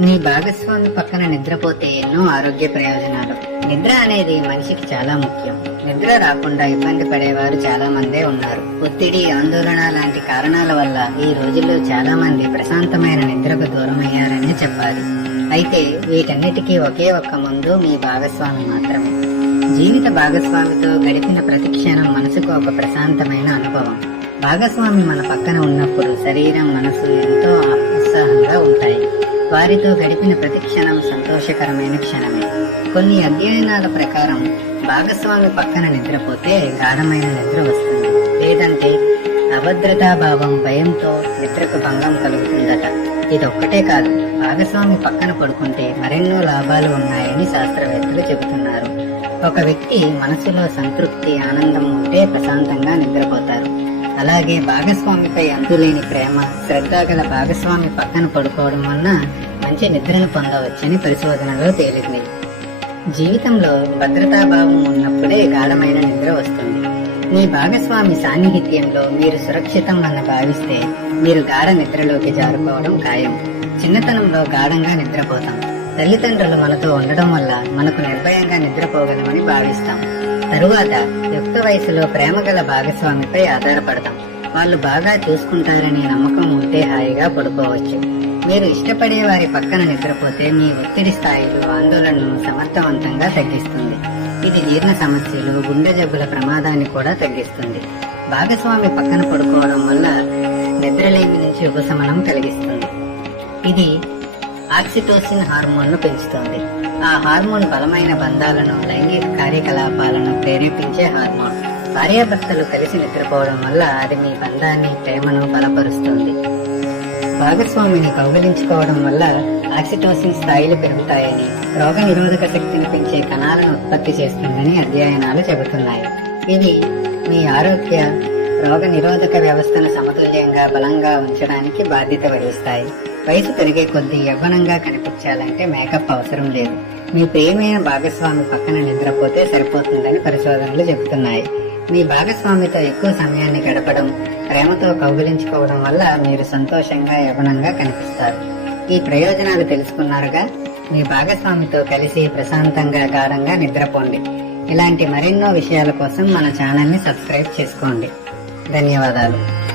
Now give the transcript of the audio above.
నీ భాగస్వామి పక్కన నిద్రపోతే ఎన్నో ఆరోగ్య ప్రయోజనాలు. నిద్ర అనేది మనిషికి చాలా ముఖ్యం. నిద్ర రాకుండా ఇబ్బంది పడేవారు చాలా మందే ఉన్నారు. ఒత్తిడి ఆందోళన లాంటి కారణాల వల్ల ఈ రోజుల్లో చాలా మంది ప్రశాంతమైన నిద్రకు దూరమయ్యారని చెప్పాలి. అయితే వీటన్నిటికీ ఒకే ఒక్క ముందు మీ భాగస్వామి మాత్రమే. జీవిత భాగస్వామితో గడిపిన ప్రతి క్షణం మనసుకు ఒక ప్రశాంతమైన అనుభవం. భాగస్వామి మన పక్కన ఉన్నప్పుడు శరీరం మనసు ఎంతో ఉత్సాహంగా ఉంటాయి. వారితో గడిపిన ప్రతి క్షణం సంతోషకరమైన క్షణమే. కొన్ని అధ్యయనాల ప్రకారం భాగస్వామి పక్కన నిద్రపోతే గాఢమైన నిద్ర వస్తుంది. లేదంటే అభద్రతాభావం భయంతో నిద్రకు భంగం కలుగుతుందట. ఇదొక్కటే కాదు భాగస్వామి పక్కన పడుకుంటే మరెన్నో లాభాలు ఉన్నాయని శాస్త్రవేత్తలు చెబుతున్నారు. ఒక వ్యక్తి మనసులో సంతృప్తి ఆనందం ఉంటే ప్రశాంతంగా నిద్రపోతారు. అలాగే భాగస్వామిపై అంతులేని ప్రేమ శ్రద్ధ గల భాగస్వామి పక్కన పడుకోవడం వలన మంచి నిద్రను పొందవచ్చని పరిశోధనలో తేలింది. జీవితంలో భద్రతాభావం ఉన్నప్పుడే గాఢమైన నిద్ర వస్తుంది. మీ భాగస్వామి సాన్నిహిత్యంలో మీరు సురక్షితం అన్న భావిస్తే మీరు గాఢ నిద్రలోకి జారుకోవడం ఖాయం. చిన్నతనంలో గాఢంగా నిద్రపోతాం. తల్లిదండ్రులు మనతో ఉండడం వల్ల మనకు నిర్భయంగా నిద్రపోగలమని భావిస్తాం. తరువాత యుక్త వయసులో ప్రేమగల భాగస్వామిపై ఆధారపడతాం. వాళ్ళు బాగా చూసుకుంటారనే నమ్మకం ఉంటే హాయిగా పడుకోవచ్చు. మీరు ఇష్టపడే వారి పక్కన నిద్రపోతే మీ ఒత్తిడి స్థాయిలు ఆందోళనను సమర్థవంతంగా తగ్గిస్తుంది. ఇది జీర్ణ సమస్యలు గుండె జబ్బుల ప్రమాదాన్ని కూడా తగ్గిస్తుంది. భాగస్వామి పక్కన పడుకోవడం వల్ల నిద్రలేమి నుంచి ఉపశమనం ఆక్సిటోసిన్ హార్మోన్ను పెంచుతుంది. ఆ హార్మోన్ బలమైన బంధాలను లైంగిక కార్యకలాపాలను ప్రేరేపించే హార్మోన్. భార్యాభర్తలు కలిసి నిద్రపోవడం వల్ల అది మీ బంధాన్ని ప్రేమను బలపరుస్తుంది. భాగస్వామిని కౌగిలించుకోవడం వల్ల ఆక్సిటోసిన్ స్థాయిలు పెరుగుతాయని రోగ నిరోధక శక్తిని పెంచే కణాలను ఉత్పత్తి చేస్తుందని అధ్యయనాలు చెబుతున్నాయి. ఇది మీ ఆరోగ్య రోగ నిరోధక వ్యవస్థను సమతుల్యంగా బలంగా ఉంచడానికి బాధ్యత వహిస్తాయి. వయసు పెరిగే కొద్దీ యవ్వనంగా కనిపించాలంటే మేకప్ అవసరం లేదు. మీ ప్రియమైన భాగస్వామి పక్కన నిద్రపోతే సరిపోతుందని పరిశోధనలు చెబుతున్నాయి. మీ భాగస్వామితో ఎక్కువ సమయాన్ని గడపడం ప్రేమతో కౌగిలించుకోవడం వల్ల మీరు సంతోషంగా యవనంగా కనిపిస్తారు. ఈ ప్రయోజనాలు తెలుసుకున్నారుగా? మీ భాగస్వామితో కలిసి ప్రశాంతంగా గాఢంగా నిద్రపోండి. ఇలాంటి మరెన్నో విషయాల కోసం మన ఛానల్ని సబ్స్క్రైబ్ చేసుకోండి. ధన్యవాదాలు.